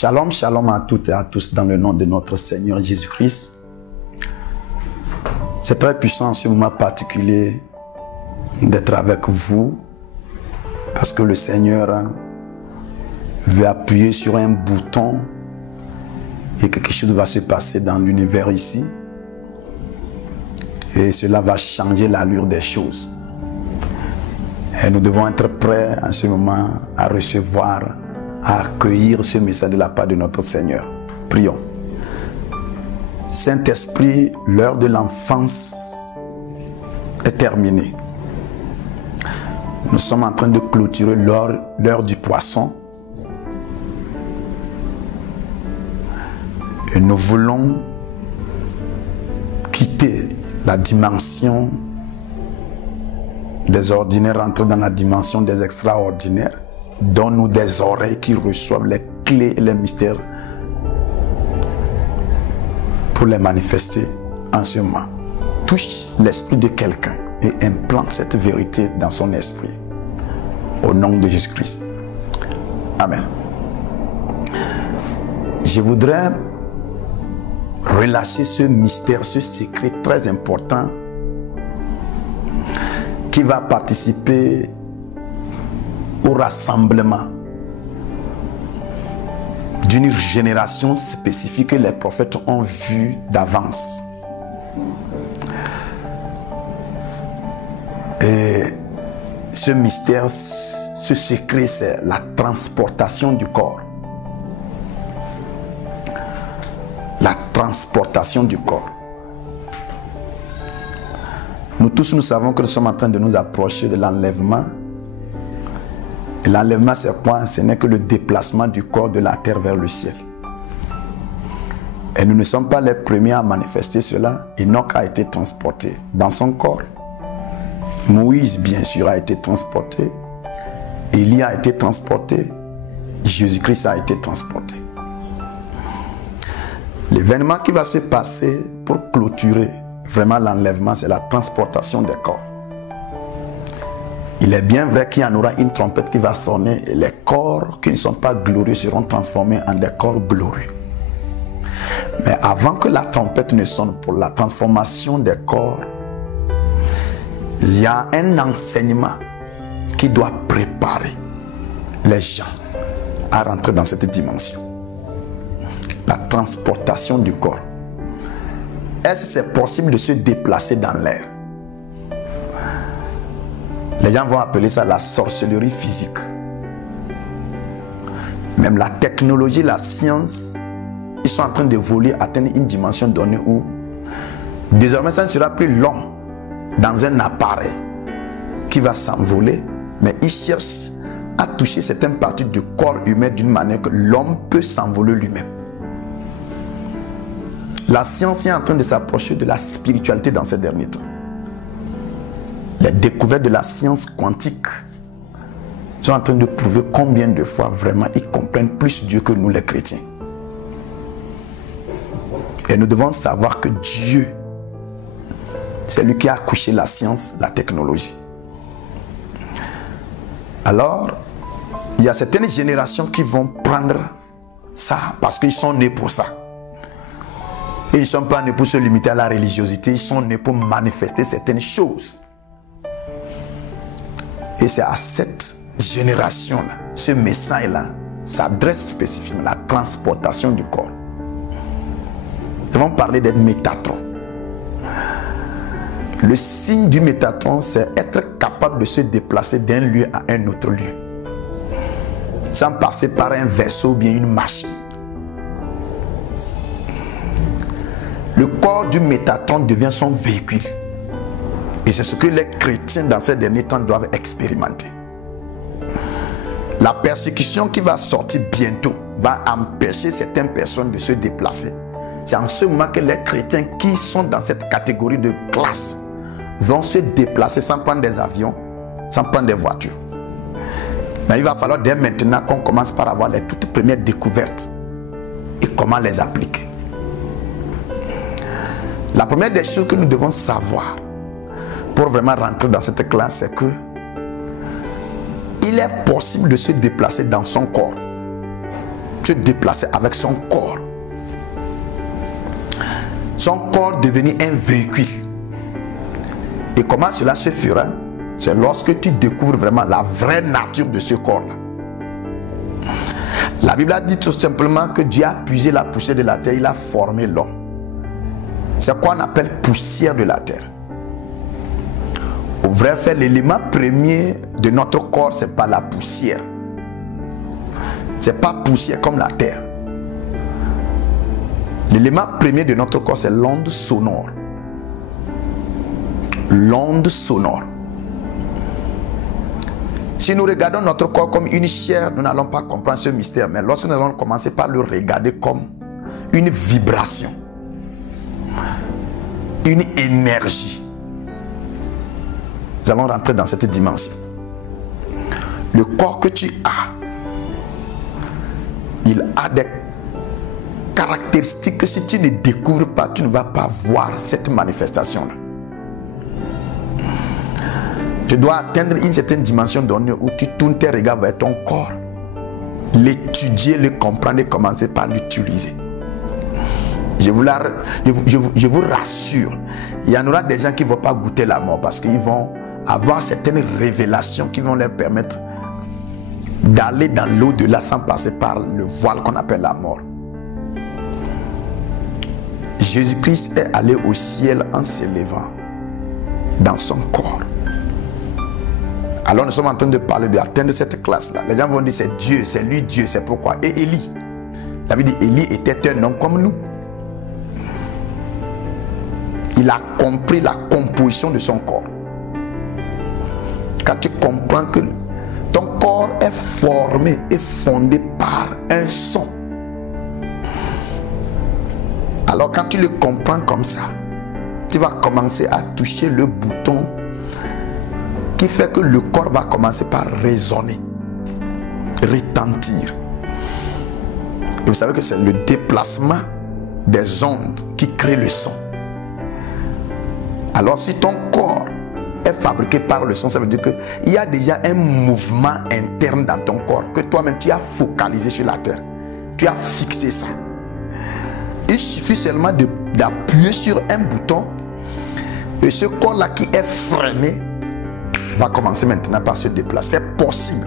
Shalom, shalom à toutes et à tous dans le nom de notre Seigneur Jésus-Christ. C'est très puissant en ce moment particulier d'être avec vous parce que le Seigneur veut appuyer sur un bouton et quelque chose va se passer dans l'univers ici et cela va changer l'allure des choses. Et nous devons être prêts en ce moment à recevoir, à accueillir ce message de la part de notre Seigneur. Prions. Saint-Esprit, l'heure de l'enfance est terminée. Nous sommes en train de clôturer l'heure du poisson. Et nous voulons quitter la dimension des ordinaires, rentrer dans la dimension des extraordinaires. Donne-nous des oreilles qui reçoivent les clés et les mystères pour les manifester en ce moment. Touche l'esprit de quelqu'un et implante cette vérité dans son esprit. Au nom de Jésus-Christ. Amen. Je voudrais relâcher ce mystère, ce secret très important qui va participer au rassemblement d'une génération spécifique que les prophètes ont vu d'avance. Et ce mystère, ce secret, c'est la transportation du corps. La transportation du corps. Nous tous, nous savons que nous sommes en train de nous approcher de l'enlèvement. Et l'enlèvement, c'est quoi? Ce n'est que le déplacement du corps de la terre vers le ciel. Et nous ne sommes pas les premiers à manifester cela. Enoch a été transporté dans son corps. Moïse, bien sûr, a été transporté. Élie a été transporté. Jésus-Christ a été transporté. L'événement qui va se passer pour clôturer vraiment l'enlèvement, c'est la transportation des corps. Il est bien vrai qu'il y en aura une trompette qui va sonner et les corps qui ne sont pas glorieux seront transformés en des corps glorieux. Mais avant que la trompette ne sonne pour la transformation des corps, il y a un enseignement qui doit préparer les gens à rentrer dans cette dimension. La transportation du corps. Est-ce que c'est possible de se déplacer dans l'air? Les gens vont appeler ça la sorcellerie physique. Même la technologie, la science, ils sont en train de voler, atteindre une dimension donnée où désormais ça ne sera plus l'homme dans un appareil qui va s'envoler, mais ils cherchent à toucher certaines parties du corps humain d'une manière que l'homme peut s'envoler lui-même. La science est en train de s'approcher de la spiritualité dans ces derniers temps. Les découvertes de la science quantique sont en train de prouver combien de fois vraiment ils comprennent plus Dieu que nous les chrétiens. Et nous devons savoir que Dieu, c'est lui qui a accouché la science, la technologie. Alors, il y a certaines générations qui vont prendre ça parce qu'ils sont nés pour ça. Et ils ne sont pas nés pour se limiter à la religiosité, ils sont nés pour manifester certaines choses. Et c'est à cette génération-là, ce message-là s'adresse spécifiquement à la transportation du corps. Nous allons parler d'être Métatron. Le signe du Métatron, c'est être capable de se déplacer d'un lieu à un autre lieu. Sans passer par un vaisseau ou bien une machine. Le corps du Métatron devient son véhicule. Et c'est ce que les chrétiens dans ces derniers temps doivent expérimenter. La persécution qui va sortir bientôt va empêcher certaines personnes de se déplacer. C'est en ce moment que les chrétiens qui sont dans cette catégorie de classe vont se déplacer sans prendre des avions, sans prendre des voitures. Mais il va falloir dès maintenant qu'on commence par avoir les toutes premières découvertes et comment les appliquer. La première des choses que nous devons savoir pour vraiment rentrer dans cette classe, c'est que il est possible de se déplacer dans son corps se déplaçait avec son corps. Son corps devenait un véhicule. Et comment cela se fera? C'est lorsque tu découvres vraiment la vraie nature de ce corps-là. La Bible a dit tout simplement que Dieu a puisé la poussière de la terre, il a formé l'homme. C'est quoi on appelle poussière de la terre. Au vrai fait, l'élément premier de notre corps, c'est pas la poussière. C'est pas poussière comme la terre. L'élément premier de notre corps, c'est l'onde sonore. L'onde sonore. Si nous regardons notre corps comme une chair, nous n'allons pas comprendre ce mystère. Mais lorsque nous allons commencer par le regarder comme une vibration, une énergie, nous allons rentrer dans cette dimension. Le corps que tu as, il a des caractéristiques que si tu ne découvres pas, tu ne vas pas voir cette manifestation-là. Tu dois atteindre une certaine dimension donnée où tu tournes tes regards vers ton corps, l'étudier, le comprendre et commencer par l'utiliser. Je vous rassure, il y en aura des gens qui ne vont pas goûter la mort parce qu'ils vont avoir certaines révélations qui vont leur permettre d'aller dans l'au-delà sans passer par le voile qu'on appelle la mort. Jésus-Christ est allé au ciel en s'élevant dans son corps. Alors nous sommes en train de parler d'atteindre cette classe-là. Les gens vont dire c'est Dieu, c'est lui Dieu, c'est pourquoi. Et Élie, la Bible dit Élie était un homme comme nous. Il a compris la composition de son corps. Quand tu comprends que ton corps est formé et fondé par un son, alors quand tu le comprends comme ça, tu vas commencer à toucher le bouton qui fait que le corps va commencer par résonner, retentir. Et vous savez que c'est le déplacement des ondes qui crée le son. Alors si ton corps est fabriqué par le son, ça veut dire qu'il y a déjà un mouvement interne dans ton corps que toi-même tu as focalisé sur la terre. Tu as fixé ça. Il suffit seulement d'appuyer sur un bouton et ce corps-là qui est freiné va commencer maintenant par se déplacer. C'est possible.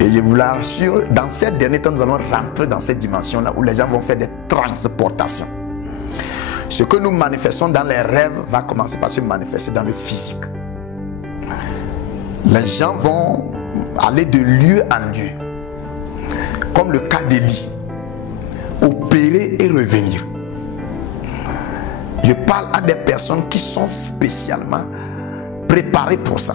Et je vous l'assure, dans ces derniers temps, nous allons rentrer dans cette dimension-là où les gens vont faire des transportations. Ce que nous manifestons dans les rêves va commencer par se manifester dans le physique. Les gens vont aller de lieu en lieu. Comme le cas d'Élie. Opérer et revenir. Je parle à des personnes qui sont spécialement préparées pour ça.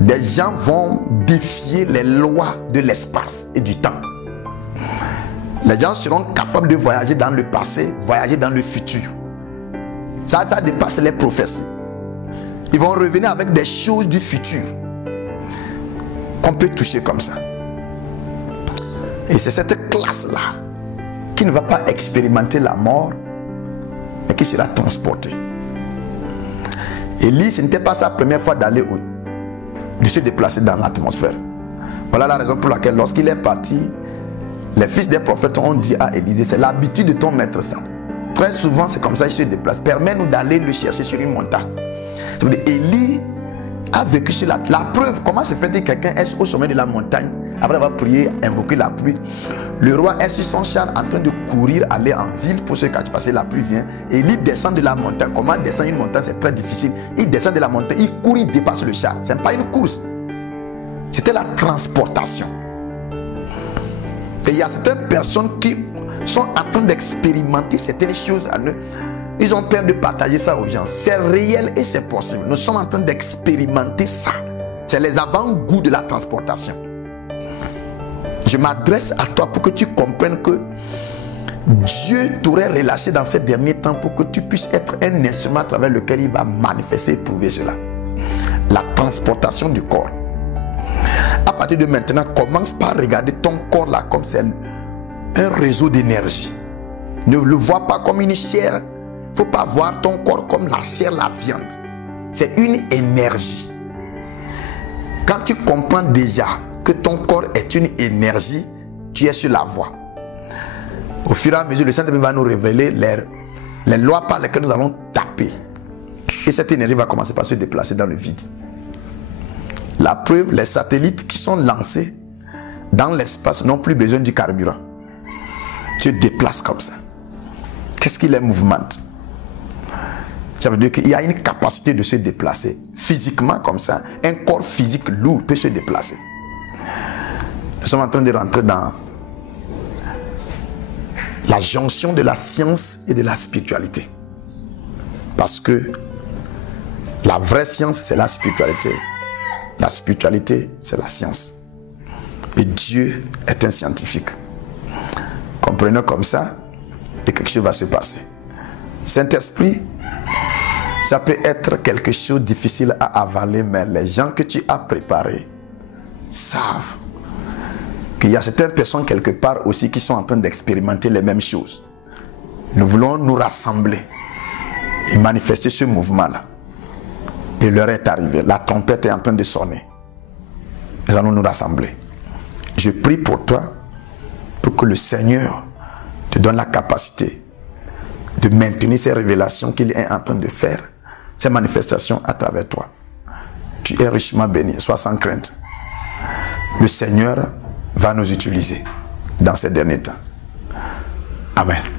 Des gens vont défier les lois de l'espace et du temps. Les gens seront capables de voyager dans le passé, voyager dans le futur. Ça dépasse les prophéties. Ils vont revenir avec des choses du futur qu'on peut toucher comme ça. Et c'est cette classe-là qui ne va pas expérimenter la mort, mais qui sera transportée. Élie, ce n'était pas sa première fois de se déplacer dans l'atmosphère. Voilà la raison pour laquelle lorsqu'il est parti, les fils des prophètes ont dit à Élisée, c'est l'habitude de ton maître ça. Très souvent, c'est comme ça qu'il se déplace. Permets-nous d'aller le chercher sur une montagne. Ça veut dire, Élie a vécu sur la preuve. Comment se fait-il que quelqu'un est au sommet de la montagne, après avoir prié, invoqué la pluie? Le roi est sur son char en train de courir, aller en ville pour se cacher parce que la pluie vient. Élie descend de la montagne. Comment descendre une montagne? C'est très difficile. Il descend de la montagne, il court, il dépasse le char. Ce n'est pas une course. C'était la transportation. Et il y a certaines personnes qui sont en train d'expérimenter certaines choses à eux. Ils ont peur de partager ça aux gens. C'est réel et c'est possible. Nous sommes en train d'expérimenter ça. C'est les avant-goûts de la transportation. Je m'adresse à toi pour que tu comprennes que Dieu t'aurait relâché dans ces derniers temps pour que tu puisses être un instrument à travers lequel il va manifester et prouver cela. La transportation du corps. À partir de maintenant, commence par regarder ton corps là comme c'est un réseau d'énergie. Ne le vois pas comme une chair. Il ne faut pas voir ton corps comme la chair, la viande. C'est une énergie. Quand tu comprends déjà que ton corps est une énergie qui est sur la voie. Au fur et à mesure, le Saint-Esprit va nous révéler les lois par lesquelles nous allons taper. Et cette énergie va commencer par se déplacer dans le vide. La preuve, les satellites qui sont lancés dans l'espace n'ont plus besoin du carburant. Tu te déplaces comme ça. Qu'est-ce qu'il est mouvement? Ça veut dire qu'il y a une capacité de se déplacer. Physiquement comme ça, un corps physique lourd peut se déplacer. Nous sommes en train de rentrer dans la jonction de la science et de la spiritualité. Parce que la vraie science, c'est la spiritualité. La spiritualité, c'est la science. Et Dieu est un scientifique. Comprenez comme ça, et quelque chose va se passer. Saint-Esprit, ça peut être quelque chose de difficile à avaler, mais les gens que tu as préparés savent qu'il y a certaines personnes quelque part aussi qui sont en train d'expérimenter les mêmes choses. Nous voulons nous rassembler et manifester ce mouvement-là. Et l'heure est arrivée. La trompette est en train de sonner. Nous allons nous rassembler. Je prie pour toi, pour que le Seigneur te donne la capacité de maintenir ces révélations qu'il est en train de faire, ces manifestations à travers toi. Tu es richement béni, sois sans crainte. Le Seigneur va nous utiliser dans ces derniers temps. Amen.